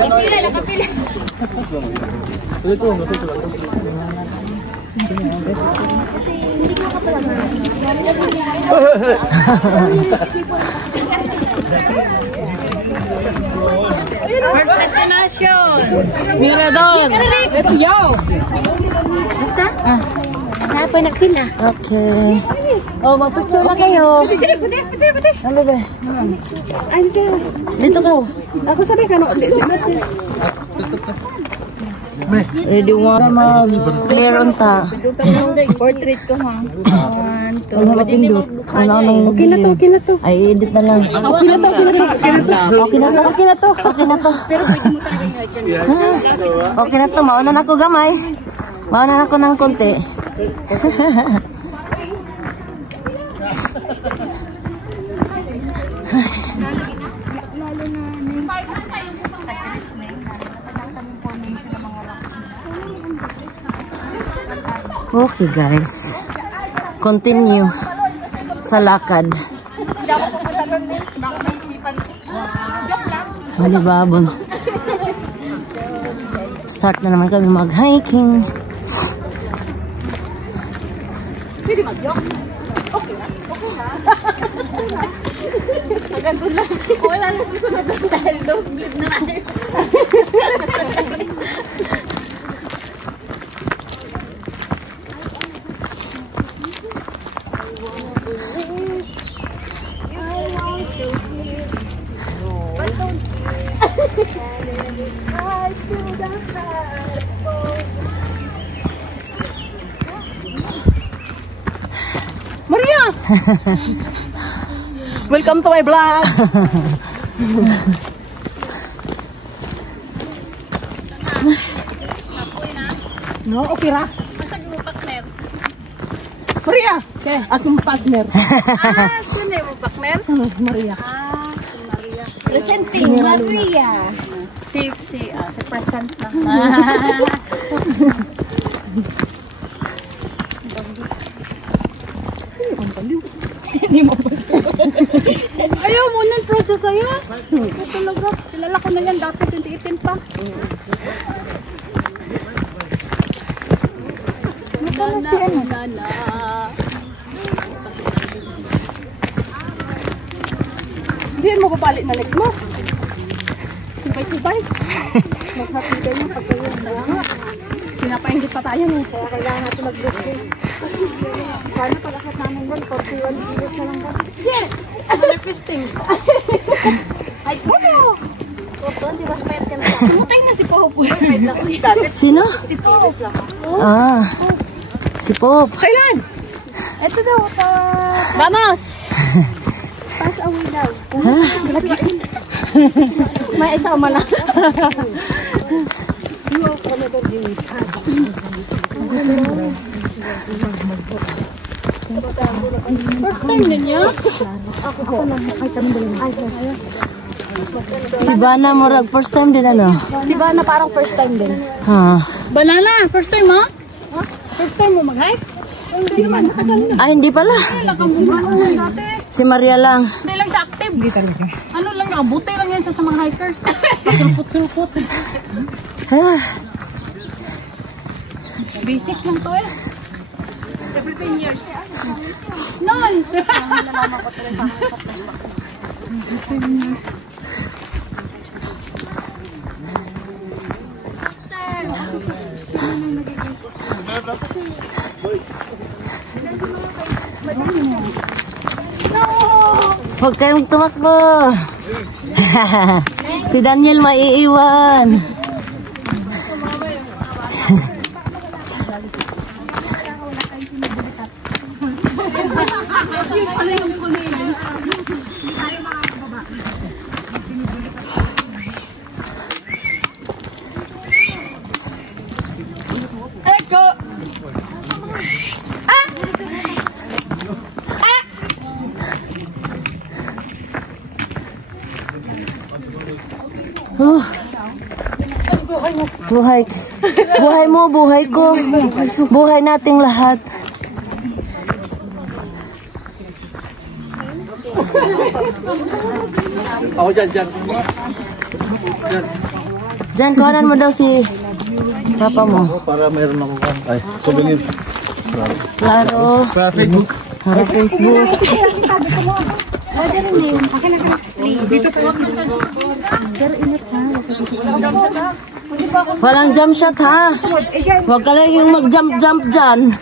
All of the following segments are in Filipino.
Kapila lang, kapila. Kasi hindi ko kapalaman. First destination. Mirador. Let's go. Basta? Napa nakpila. Okay. Oh, magpicture na kayo. Ano ba? Ay, siya. Dito ka. Ako sabi ka, no? Ready mo mag-clear on ta. Portrait ko, ha? 1, 2. Ano mapindot? Ano? Okay na to, okay na to. Ay, edit na lang. Okay na to, okay na to. Okay na to. Okay na to. Okay na to. Pero pwede mo talaga yung Okay na to. Mauna na ako gamay. Mauna na ako ng konti. Okay guys, continue sa lakad. Malibabon. Start na naman kami mag-hiking. Pwede mag-joke? Okay na. Hanggang doon lang. Wala na susunod lang dahil nosebleed na tayo. Maria! Welcome to my vlog! No, okay ra? Masag mo partner. Maria! Okay, akong partner. Sino mo partner? Maria. Si Maria. Presenting Maria. Si present na. Hindi mo ba? Ayaw mo nang project sa'yo? Ito talaga. Kilala ko na yan dati 2018 pa. Nana, nana. Hindi mo babalik na legs mo. Subay-subay. Maghatigan yung pagkayon. Kaya nga. Pinapainggit pa tayo eh. Kaya kailangan natin mag-group. Sana palakat namin doon. 41 kilos na lang ba? Yes! Manifesting. Ay, ano? Di ba payat ka na? Tumutay na si Pop. Sino? Si Pop lang. Ah, si Pop. Kailan? Ito daw. Vamos! Pass away daw. May isama na. First time din niya? Ako lang. Ay, kami din. Si Bana Morag, first time din ano? Si Bana parang first time din. Ha. Banana, first time mo? First time mo mag-hike? Hindi naman, Ay, hindi pala. Si Maria lang. Hindi lang siya active. Hindi talaga. Ano lang yan, buti lang yan siya sa mga hikers. Pasulpot-sulpot. Basic lang to eh. Every 10 years. Noy! Huwag kayong tumakbo. Si Daniel maiiwan. Eko! Buhay. Buhay mo, buhay ko. Buhay nating lahat. Ako dyan. Diyan, kuhanan mo daw si papa mo. Para meron ako ay souvenir. Klaro. Para Facebook. Para Facebook. Walang jump shot ha. Huwag ka lang yung mag-jump dyan.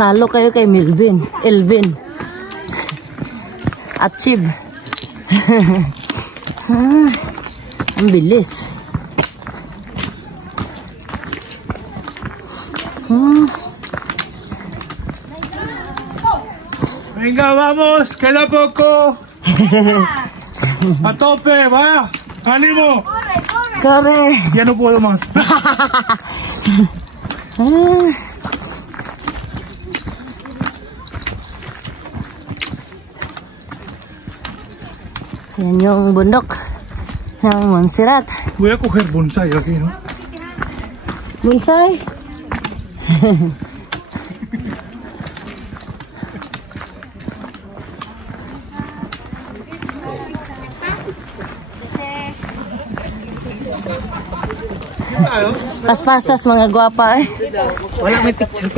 Talo kayo kay Elvin. Achieve. Ang bilis. Venga, vamos, queda poco. A tope, va. Ánimo. Corre. Ya no puedo más. Yan yung bundok ng Montserrat. Voy a coger bonsai aquí, ¿no? Bonsai. Paspasas mga gwapa eh. Wala may picture.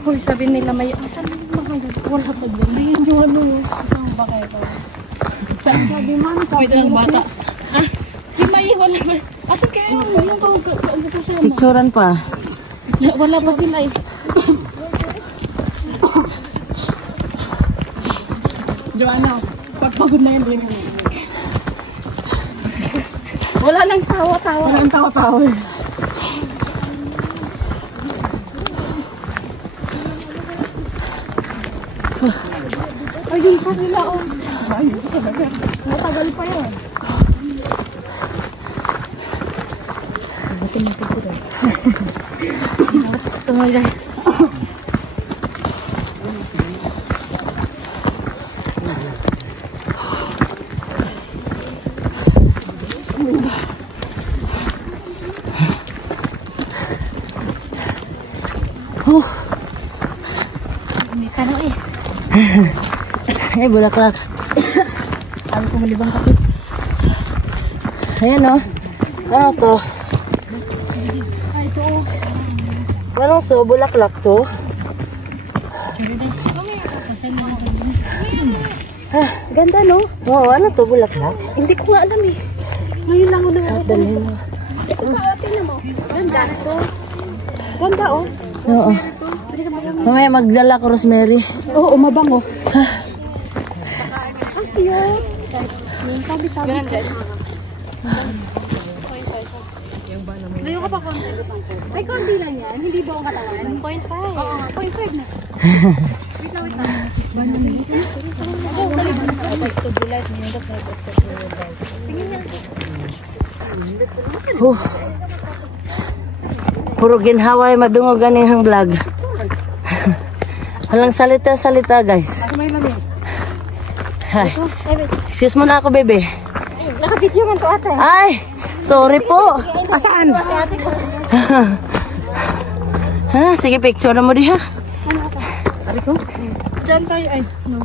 Hoy, sabi nila may sabi wala pa yan. May yung ano, isang bakay pa. Sabi man, sabi ng bata. Ah, si May wala pa. Asa kayo yung tawag sa ano ko sila. Picturean pa. Wala pa sila eh. Joanna, pagpagod na yun din. Wala nang tawa-tawa. Wala nang tawa-tawa. Ayun pa sila oh. Ayun talaga. Matagal pa yun. Butin natin sila. Tumalay. May tanaw eh. Eh, bulaklak. Ayaw ko malibang kapit. Ayan o. Ano to? Ay, ito oh. Anong so? Bulaklak to? Ganda no? Oo, ano to? Bulaklak? Hindi ko nga alam eh. Ngayon lang ako Sa dalhin mo. Tingnan mo. Ganda ito. Ganda oh. Oo. Mamaya magdala ko rosemary. Oo, mabango. Ang cute. Yung tabi-tabi. Ganda. Layo ka pa konti. May konti lang yan. Hindi buong katawan. 0.5. Oo, 0.5 na. Wait lang, wait lang. Oo, balik. Puro ginhawa ay madungog ganihang vlog. Walang salita-salita guys. May lamig. Hi. Excuse mo na ako, bebe. Nakabidyo man to ate. Ay, sorry po. Asaan? Ha, sige, picture na mo diha. Ari ko? Diyan tayo ay. No.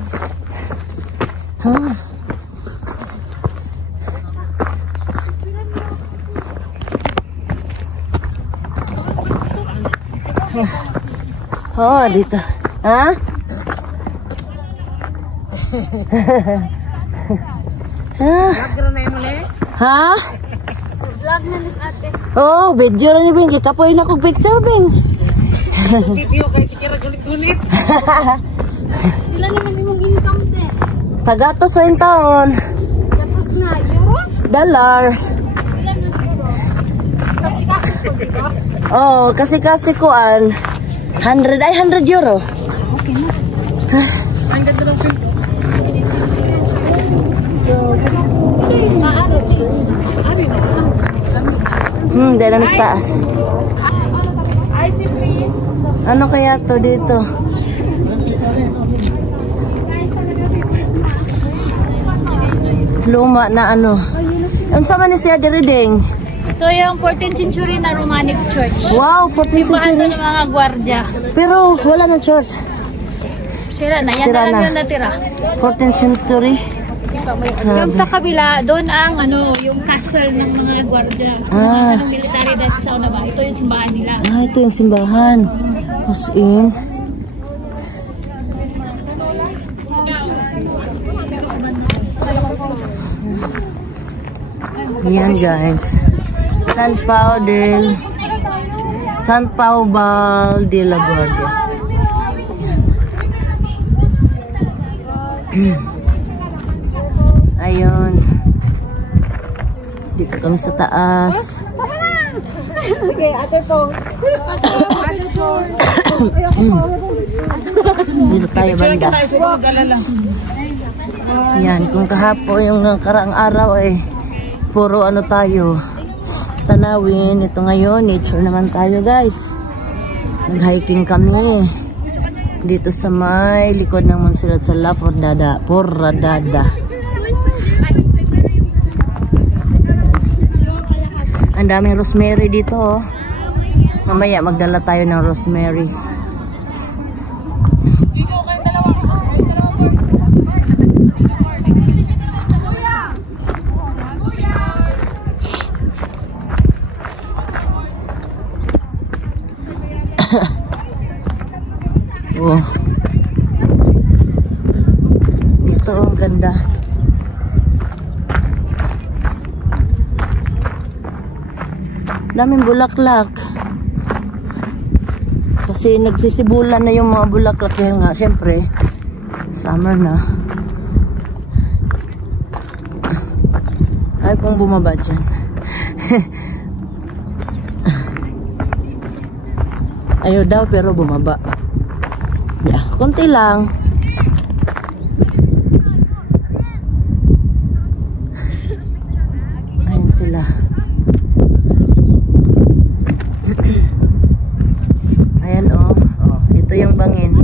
Oh, dito. Ha? Ha? Vlog na ni ate. Oh, video na niyo, Bing. Kita po yun akong picture, Bing. Video kay sikira gulit-gulit. Ilan naman yung income te? Tagatos sa yung taon. Gatos na, euro? Dollar. Ilan na siguro? Kasi po dito? Oh, kasi kuan. 100 euro. Okay na. Ang ganda ng pinto. Dahil na taas. Ano kaya to dito? Luma na ano. Unsa man ni siya diriding? Ito yung 14th century na Romanic church. Wow, 14th Simbahan to century. ng mga gwardya. Pero wala na church. Sira na. Yan Sira na lang na. yung natira. 14th century. Yung sa kabila, doon ang yung castle ng mga gwardya. Ah. Mga military dati sa una ba? Ito yung simbahan nila. Ah, ito yung simbahan. As in. Ayan guys. San Pao de la Guardia. Ayun. Dito kami sa taas. Okay, ate toast. Ate toast. Dito tayo banda. Yan, kung kahapon yung nakaraang araw ay puro ano tayo, tanawin. Ito ngayon, nature naman tayo guys. Nag-hiking kami dito sa may likod ng Monserrat sa La Porradada. Ang daming rosemary dito oh. Mamaya magdala tayo ng rosemary. Oh. Ito ang ganda. Daming bulaklak. Kasi nagsisibulan na yung mga bulaklak. Kaya nga, syempre, summer na. Ay, kung bumaba dyan. Ayaw daw, pero bumaba. Yeah, konti lang. Ayun sila. Ayan oh. Oh, ito yung bangin.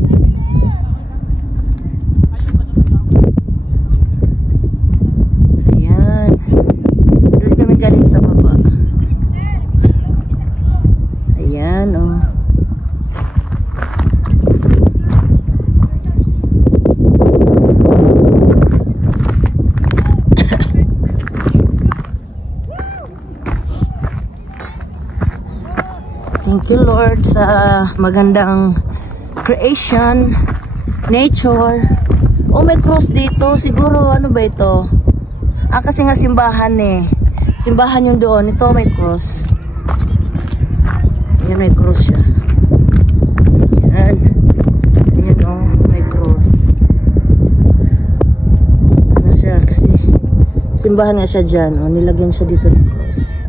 Ayan. Doon kami galing sa baba. Ayan oh. Thank you Lord sa magandang creation, nature. Oh, may cross dito. Siguro ano ba ito? Ah, kasi nga simbahan eh. Simbahan yung doon. Ito may cross. Ayan, may cross siya. Ayan. Ayan oh, may cross. Ano siya? Kasi simbahan nga siya dyan. Oh, nilagyan siya dito ng cross.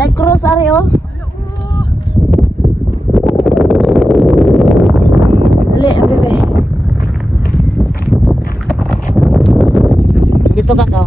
Nag-cross, ari, oh. Dali, bebe. Dito ka, kao.